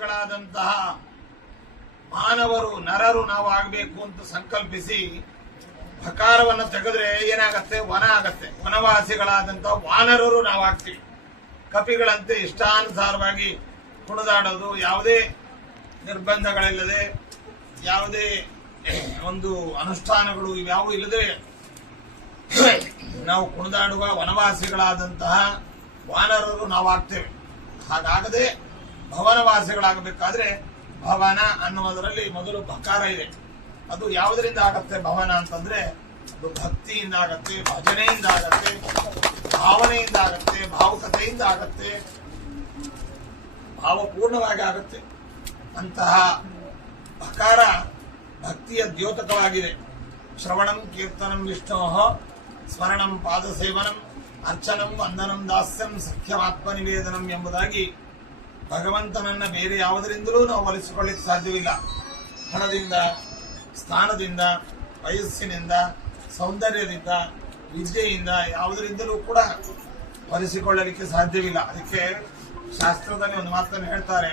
ವನವಾಸಿಗಳಾದಂತಹ ಮಾನವರು ನರರು ನಾವು ಆಗಬೇಕು ಅಂತ ಸಂಕಲ್ಪಿಸಿ ಭಕಾರವನ್ನು ತೆಗೆದ್ರೆ ಏನಾಗತ್ತೆ? ವನ ಆಗತ್ತೆ. ವನವಾಸಿಗಳಾದಂತಹ ವಾನರರು ನಾವು ಆಗ್ತೀವಿ. ಕಪಿಗಳಂತೆ ಇಷ್ಟಾನುಸಾರವಾಗಿ ಕುಣಿದಾಡೋದು, ಯಾವುದೇ ನಿರ್ಬಂಧಗಳಿಲ್ಲದೆ, ಯಾವುದೇ ಒಂದು ಅನುಷ್ಠಾನಗಳು ಇವ್ಯಾವು ಇಲ್ಲದೆ ನಾವು ಕುಣಿದಾಡುವ ವನವಾಸಿಗಳಾದಂತಹ ವಾನರರು ನಾವಾಗ್ತೇವೆ. ಹಾಗಾಗದೆ ಭವನವಾಸಿಗಳಾಗಬೇಕಾದ್ರೆ ಭವನ ಅನ್ನುವುದರಲ್ಲಿ ಮೊದಲು ಭಕಾರ ಇದೆ. ಅದು ಯಾವುದರಿಂದ ಆಗತ್ತೆ ಭವನ ಅಂತಂದ್ರೆ ಅದು ಭಕ್ತಿಯಿಂದ ಆಗತ್ತೆ, ಭಜನೆಯಿಂದ ಆಗತ್ತೆ, ಭಾವನೆಯಿಂದ ಆಗತ್ತೆ, ಭಾವುಕತೆಯಿಂದ ಆಗತ್ತೆ, ಭಾವಪೂರ್ಣವಾಗಿ ಆಗತ್ತೆ. ಅಂತಹ ಭಕಾರ ಭಕ್ತಿಯ ದ್ಯೋತಕವಾಗಿದೆ. ಶ್ರವಣಂ ಕೀರ್ತನಂ ವಿಷ್ಣೋಃ ಸ್ಮರಣಂ ಪಾದಸೇವನಂ ಅರ್ಚನಂ ವಂದನಂ ದಾಸ್ಯಂ ಸಖ್ಯಮಾತ್ಮನಿವೇದನಂ ಎಂಬುದಾಗಿ ಭಗವಂತನನ್ನ ಬೇರೆ ಯಾವುದರಿಂದಲೂ ನಾವು ಒಲಿಸಿಕೊಳ್ಳಿಕ್ಕೆ ಸಾಧ್ಯವಿಲ್ಲ. ಹಣದಿಂದ, ಸ್ಥಾನದಿಂದ, ವಯಸ್ಸಿನಿಂದ, ಸೌಂದರ್ಯದಿಂದ, ವಿದ್ಯೆಯಿಂದ ಯಾವುದರಿಂದಲೂ ಕೂಡ ಒಲಿಸಿಕೊಳ್ಳಲಿಕ್ಕೆ ಸಾಧ್ಯವಿಲ್ಲ. ಅದಕ್ಕೆ ಶಾಸ್ತ್ರದಲ್ಲಿ ಒಂದು ಮಾತನ್ನು ಹೇಳ್ತಾರೆ,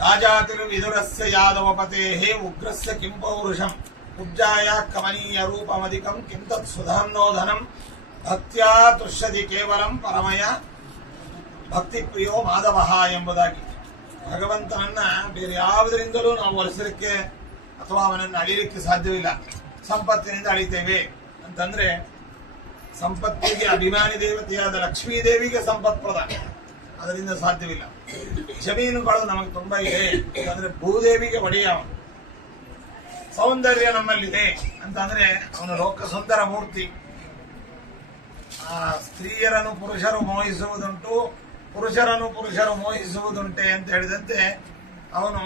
ಕಾಜಾತಿರು ವಿದುರಸ್ಯ ಯಾದವಪತೇಹೇ ಉಗ್ರಸ್ಯ ಕಿಂ ಪೌರುಷಂ ಉಜ್ಜಾಯ ಕಮನೀಯ ರೂಪಮಧಿಕಂ ಕಿಂತತ್ ಸುಧನ್ನೋಧನಂ ಭಕ್ತ್ಯಾ ತುಷ್ಯತಿ ಕೇವಲಂ ಪರಮಯ ಭಕ್ತಿ ಪ್ರಿಯೋ ಮಾಧವಃ ಎಂಬುದಾಗಿ. ಭಗವಂತನನ್ನ ಬೇರೆ ಯಾವುದರಿಂದಲೂ ನಾವು ಒಲಿಸಲಿಕ್ಕೆ ಅಥವಾ ಅವನನ್ನು ಅಳಿಯಲಿಕ್ಕೆ ಸಾಧ್ಯವಿಲ್ಲ. ಸಂಪತ್ತಿನಿಂದ ಅಳಿತೇವೆ ಅಂತಂದ್ರೆ ಸಂಪತ್ತಿಗೆ ಅಭಿಮಾನಿ ದೇವತೆಯಾದ ಲಕ್ಷ್ಮೀ ದೇವಿಗೆ ಸಂಪತ್ ಪ್ರದಾನ, ಅದರಿಂದ ಸಾಧ್ಯವಿಲ್ಲ. ಜಮೀನುಗಳು ನಮಗೆ ತುಂಬಾ ಇದೆ ಅಂತಂದ್ರೆ ಭೂದೇವಿಗೆ ಒಡೆಯ. ಸೌಂದರ್ಯ ನಮ್ಮಲ್ಲಿದೆ ಅಂತಂದ್ರೆ ಅವನು ಲೋಕ ಸುಂದರ ಮೂರ್ತಿ. ಸ್ತ್ರೀಯರನ್ನು ಪುರುಷರು ಮೋಹಿಸುವುದುಂಟು, ಪುರುಷರನ್ನು ಪುರುಷರು ಮೋಹಿಸುವುದುಂಟೆ ಅಂತ ಹೇಳಿದಂತೆ ಅವನು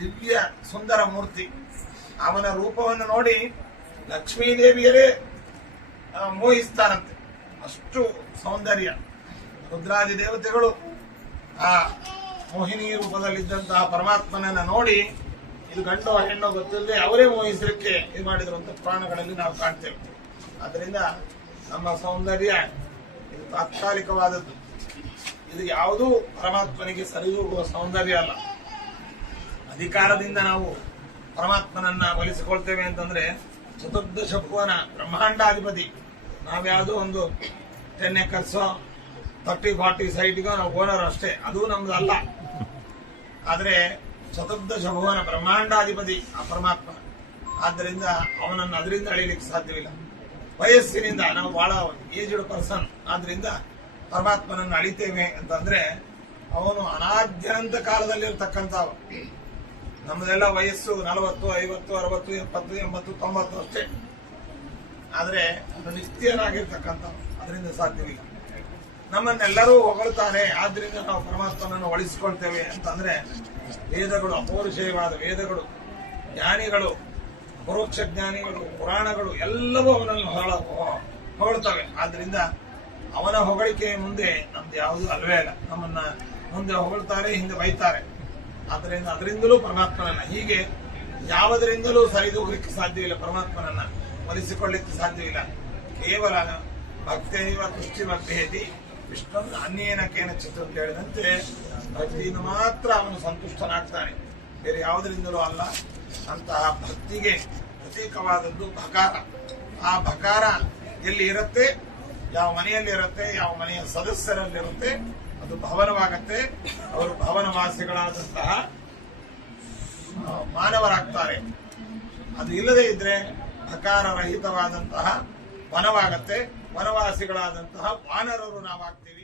ದಿವ್ಯ ಸುಂದರ ಮೂರ್ತಿ. ಅವನ ರೂಪವನ್ನು ನೋಡಿ ಲಕ್ಷ್ಮೀದೇವಿಯರೇ ಮೋಹಿಸ್ತಾರಂತೆ, ಅಷ್ಟು ಸೌಂದರ್ಯ. ರುದ್ರಾದಿ ದೇವತೆಗಳು ಆ ಮೋಹಿನಿ ರೂಪದಲ್ಲಿದ್ದಂತಹ ಪರಮಾತ್ಮನನ್ನ ನೋಡಿ ಇದು ಗಂಡೋ ಹೆಣ್ಣೋ ಗೊತ್ತಿಲ್ಲದೆ ಅವರೇ ಮೋಹಿಸಲಿಕ್ಕೆ ಇದು ಮಾಡಿದ್ರು ಅಂತ ಪುರಾಣಗಳಲ್ಲಿ ನಾವು ಕಾಣ್ತೇವೆ. ಅದರಿಂದ ನಮ್ಮ ಸೌಂದರ್ಯ ಇದು ತಾತ್ಕಾಲಿಕವಾದದ್ದು. ಇದು ಯಾವುದೂ ಪರಮಾತ್ಮನಿಗೆ ಸರಿದೂಗುವ ಸೌಂದರ್ಯ ಅಲ್ಲ. ಅಧಿಕಾರದಿಂದ ನಾವು ಪರಮಾತ್ಮನನ್ನ ಒಲಿಸಿಕೊಳ್ತೇವೆ ಅಂತಂದ್ರೆ ಚತುರ್ದಶ ಭುವನ ಬ್ರಹ್ಮಾಂಡಾಧಿಪತಿ. ನಾವ್ಯಾವುದೋ ಒಂದು 10 acres 30-40 ಸೈಟ್ಗೂ ನಾವು ಓನರ್ ಅಷ್ಟೇ, ಅದು ನಮ್ದು ಅಲ್ಲ. ಆದ್ರೆ ಚತುರ್ದಶ ಭುವನ ಬ್ರಹ್ಮಾಂಡಾಧಿಪತಿ ಆ ಪರಮಾತ್ಮ. ಆದ್ದರಿಂದ ಅವನನ್ನು ಅದರಿಂದ ಅಳಿಲಿಕ್ಕೆ ಸಾಧ್ಯವಿಲ್ಲ. ವಯಸ್ಸಿನಿಂದ ನಾವು ಬಹಳ ಏಜ್ಡ್ ಪರ್ಸನ್ ಆದ್ರಿಂದ ಪರಮಾತ್ಮನನ್ನು ಅಳಿತೇವೆ ಅಂತಂದ್ರೆ ಅವನು ಅನಾದ್ಯಂತ ಕಾಲದಲ್ಲಿರ್ತಕ್ಕಂಥ. ನಮ್ಮದೆಲ್ಲ ವಯಸ್ಸು 40, 50, 60, 70, 80, 90 ಅಷ್ಟೇ. ಆದ್ರೆ ಅದು ನಿತ್ಯನಾಗಿರ್ತಕ್ಕಂಥ, ಅದರಿಂದ ಸಾಧ್ಯವಿಲ್ಲ. ನಮ್ಮನ್ನೆಲ್ಲರೂ ಹೊಗಳ್ತಾರೆ, ಆದ್ರಿಂದ ನಾವು ಪರಮಾತ್ಮನನ್ನು ಒಲಿಸಿಕೊಳ್ತೇವೆ ಅಂತಂದ್ರೆ ವೇದಗಳು, ಅಪೌರುಷೇಯವಾದ ವೇದಗಳು, ಜ್ಞಾನಿಗಳು, ಪರೋಕ್ಷ ಜ್ಞಾನಿಗಳು, ಪುರಾಣಗಳು ಎಲ್ಲವೂ ಅವನನ್ನು ಹೊಗಳ್ತವೆ. ಆದ್ರಿಂದ ಅವನ ಹೊಗಳಿಕೆಯ ಮುಂದೆ ನಮ್ದು ಯಾವುದೂ ಅಲ್ವೇ ಇಲ್ಲ. ನಮ್ಮನ್ನ ಮುಂದೆ ಹೊಗಳ್ತಾರೆ, ಹಿಂದೆ ಬೈತಾರೆ. ಆದ್ದರಿಂದ ಅದರಿಂದಲೂ ಪರಮಾತ್ಮನನ್ನ ಹೀಗೆ ಯಾವುದರಿಂದಲೂ ಸರಿದೂಗಲಿಕ್ಕೆ ಸಾಧ್ಯವಿಲ್ಲ. ಪರಮಾತ್ಮನನ್ನ ಒಲಿಸಿಕೊಳ್ಳಿಕ್ಕೆ ಸಾಧ್ಯವಿಲ್ಲ. ಕೇವಲ ಭಕ್ತೈವ ತುಷ್ಟಿಮಭ್ಯೇತಿ ವಿಷ್ಣು ಅನ್ಯೇನ ಕೇನಚಿತ್ ಅಂತ ಹೇಳಿದಂತೆ ಭಕ್ತಿಯಿಂದ ಮಾತ್ರ ಅವನು ಸಂತುಷ್ಟನಾಗ್ತಾನೆ, ಬೇರೆ ಯಾವುದರಿಂದಲೂ ಅಲ್ಲ. ಅಂತಹ ಭಕ್ತಿಗೆ ಪ್ರತೀಕವಾದದ್ದು ಭಕಾರ. ಆ ಭಕಾರ ಎಲ್ಲಿ ಇರುತ್ತೆ, ಯಾವ ಮನೆಯಲ್ಲಿ ಇರುತ್ತೆ, ಯಾವ ಮನೆಯ ಸದಸ್ಯರಲ್ಲಿರುತ್ತೆ, ಅದು ಭವನವಾಗತ್ತೆ. ಅವರು ಭವನವಾಸಿಗಳಾದಂತಹ ಮಾನವರಾಗ್ತಾರೆ. ಅದು ಇಲ್ಲದೆ ಇದ್ರೆ ಭಕಾರ ರಹಿತವಾದಂತಹ ವನವಾಗತ್ತೆ. ವನವಾಸಿಗಳಾದಂತಹ ವಾನರರು ನಾವಾಗ್ತೀವಿ.